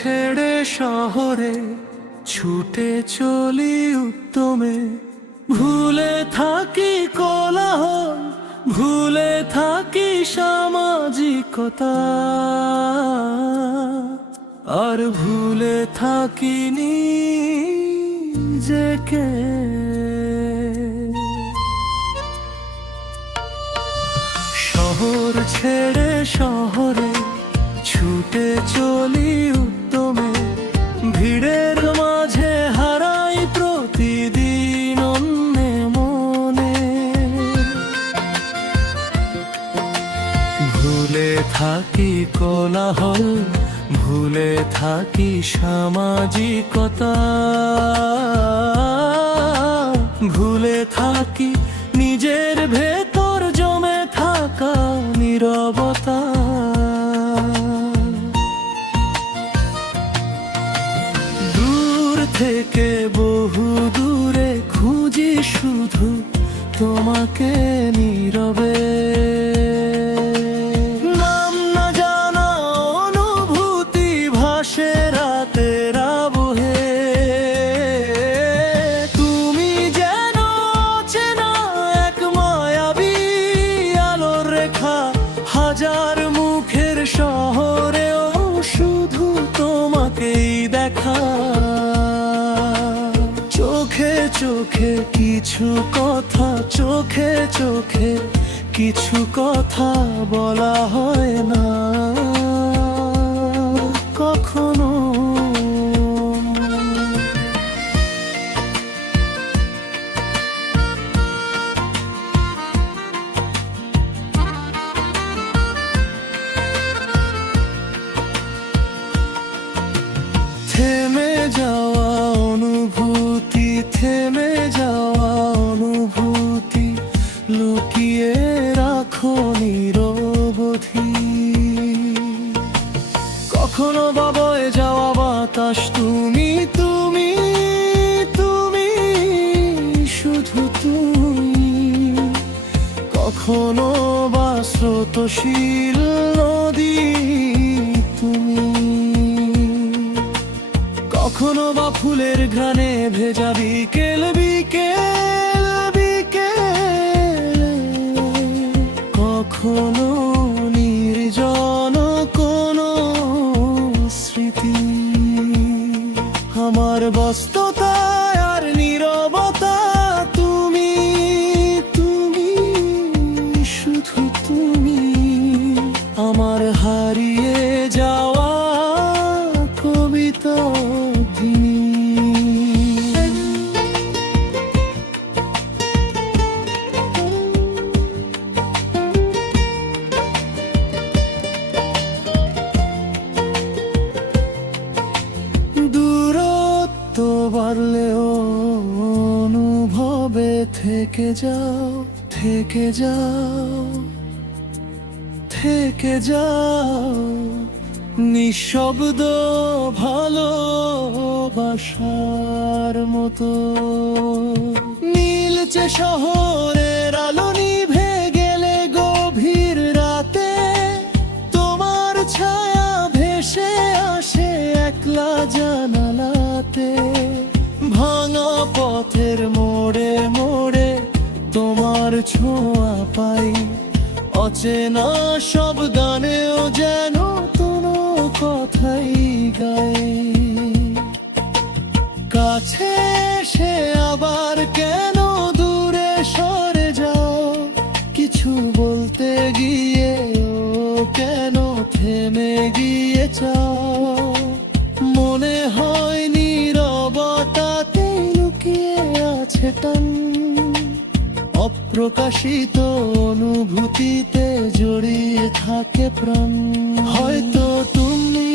ছেড়ে শহরে ছুটে চলি উত্তমে, ভুলে থাকি কোলাহল, ভুলে থাকি সামাজিকতা, আর ভুলে থাকি নিজেকে। শহর ছেড়ে শহরে ছুটে চলি উত্তমে, ভিড়ের মাঝে হারাই প্রতিদিন অন্যে মনে। ভুলে থাকি কোলাহল, ভুলে থাকি সামাজিকতা, ভুলে থাকি নিজের ভেতর জমে থাকা নীরবতা। দূর থেকে বহু দূরে খুঁজি শুধু তোমাকে নীরবে, নাম না জানা অনুভূতি ভাসে রাতের আবহে। তুমি যেন চেনা এক মায়াবী আলোর রেখা, হাজার মুখের শহরেও শুধু তোমাকেই দেখা। চোখে চোখে কিছু কথা, চোখে চোখে কিছু কথা বলা হয় না কখনো। থেমে যাওয়া অনুভূতি, থেমে যাওয়া অনুভূতি লুকিয়ে রাখো নিরবধি। কখনো বা বয়ে যাওয়া বাতাস তুমি, তুমি, তুমি, শুধু তুমি। কখনো বা স্রোতশীল নদী তুমি, কখনো বা ফুলের ঘ্রাণে ভেজা বিকেল বিকেল বিকেল, কখনো নির্জন কোনো স্মৃতি। আমার ব্যস্ততা আর নীরবতা তুমি, তুমি, শুধু তুমি। আমার হারিয়ে যাওয়া কবিতা বাড়লেও অনুভবে থেকে যাও, থেকে যাও, থেকে যাও। নিঃশব্দ ভালোবাসার মতো নীলচে শহরের আলো নিভে গেলে গভীর রাতে, তোমার ছায়া ভেসে আসে একলা জানালাতে। ভাঙা পথের মোড়ে মোড়ে তোমার ছোঁয়া পাই, অচেনা সব গানেও যেন কোনো কথাই গায়। কাছে এসে আবার কেন দূরে সরে যাও, কিছু বলতে গিয়ে ও কেন থেমে গিয়ে চাও। মনে হয় নীরবতাতে লুকিয়ে আছে টান, অপ্রকাশিত অনুভূতিতে জড়িয়ে থাকে প্রাণ। হয়তো তুমি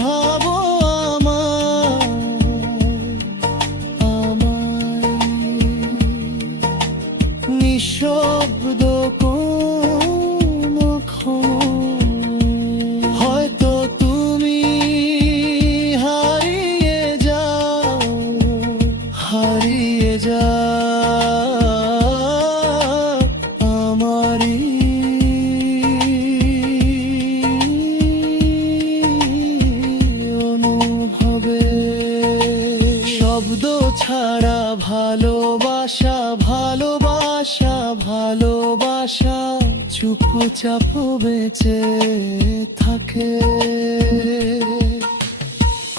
ভাবো আমায় নিঃশব্দ কোনো ক্ষণ। হয়তো তুমি হারিয়ে যাও, হারিয়ে যাও আমারই ছাড়া ভালোবাসা ভালোবাসা ভালোবাসা চুপচাপ বেঁচে থাকে।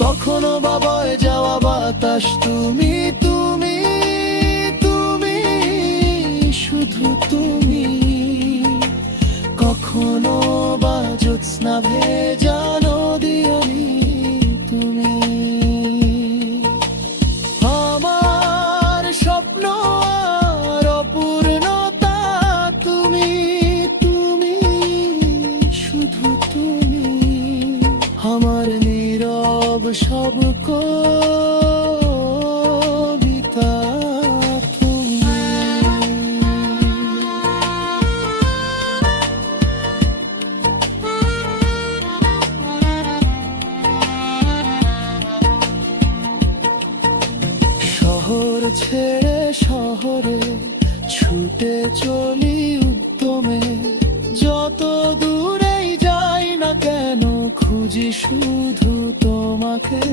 কখনো বা বয়ে যাওয়া বাতাস তুমি তুমি তুমি, শুধু তুমি। কখনো বা জ্যোৎস্না ভেজা নদী তুমি। আমার স্বপ্ন আর অপূর্ণতা তুমি তুমি, শুধু তুমি। আমার নীরব সব কবিতা তুমি। শহর ছেড়ে শহরে ছুটে চলি উদ্যমে, যত দূরেই যাই না কেন খুঁজি শুধু তোমাকে।